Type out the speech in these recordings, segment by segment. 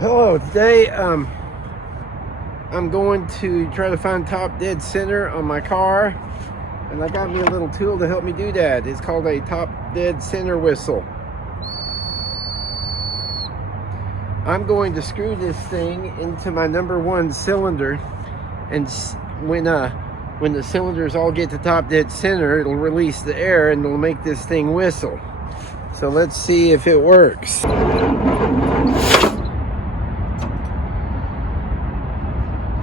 Hello, today I'm going to try to find top dead center on my car, and I got me a little tool to help me do that. It's called a top dead center whistle. I'm going to screw this thing into my number one cylinder, and when the cylinders all get to top dead center, it'll release the air and it'll make this thing whistle. So let's see if it works.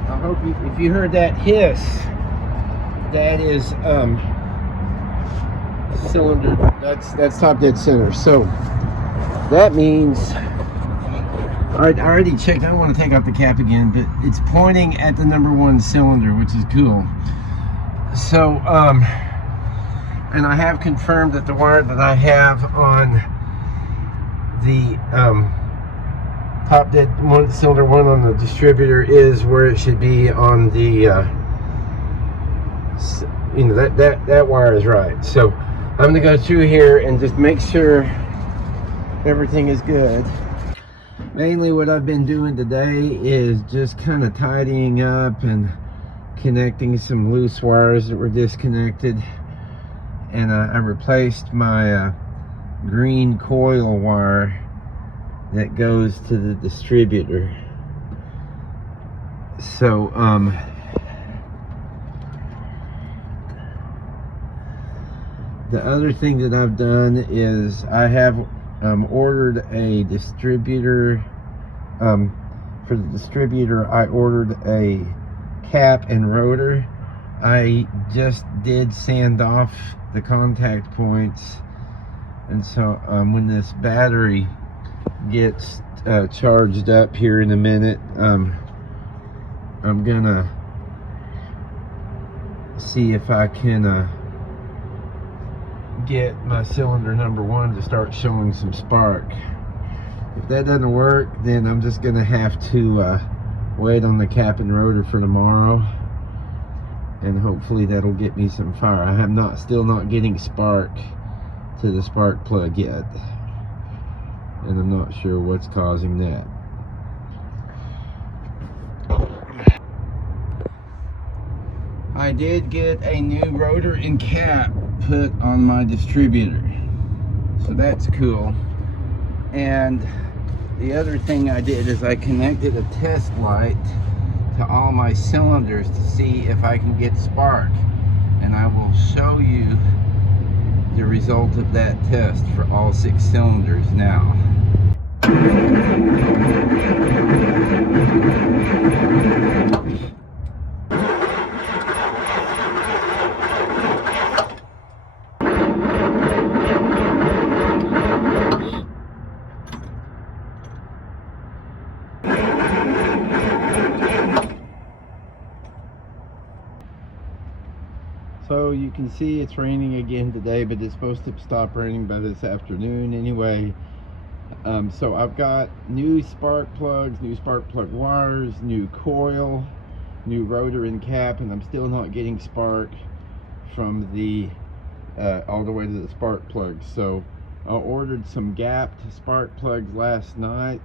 I hope if you heard that hiss, that is cylinder. That's top dead center. So that means I already checked. I don't want to take off the cap again, but it's pointing at the number one cylinder, which is cool. So and I have confirmed that the wire that I have on the top dead one cylinder one on the distributor is where it should be on the that wire is right. So I'm gonna go through here and just make sure everything is good. Mainly what I've been doing today is just kind of tidying up and connecting some loose wires that were disconnected, and I replaced my green coil wire that goes to the distributor. So the other thing that I've done is I have ordered a distributor. For the distributor, I ordered a cap and rotor. I just did sand off the contact points, and so when this battery gets charged up here in a minute, I'm gonna see if I can get my cylinder number one to start showing some spark. If that doesn't work, then I'm just gonna have to wait on the cap and rotor for tomorrow, and hopefully that'll get me some fire. I am still not getting spark to the spark plug yet, and I'm not sure what's causing that. I did get a new rotor and cap put on my distributor, so that's cool. And the other thing I did is I connected a test light to all my cylinders to see if I can get spark, and I will show you the result of that test for all 6 cylinders now. So you can see it's raining again today, but it's supposed to stop raining by this afternoon anyway. So I've got new spark plugs, new spark plug wires, new coil, new rotor and cap, and I'm still not getting spark from the all the way to the spark plugs. So I ordered some gapped spark plugs last night.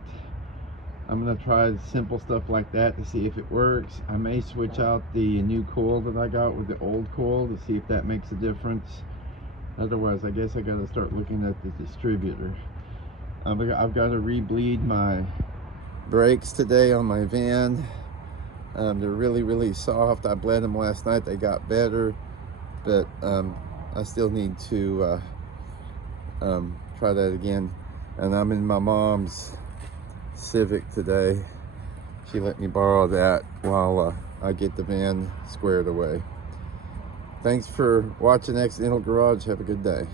I'm going to try simple stuff like that to see if it works. I may switch out the new coil that I got with the old coil to see if that makes a difference. Otherwise, I guess I got to start looking at the distributor. I've got to re-bleed my brakes today on my van. They're really soft. I bled them last night. They got better, but I still need to try that again. And I'm in my mom's Civic today. She let me borrow that while I get the van squared away. Thanks for watching Accidental Garage. Have a good day.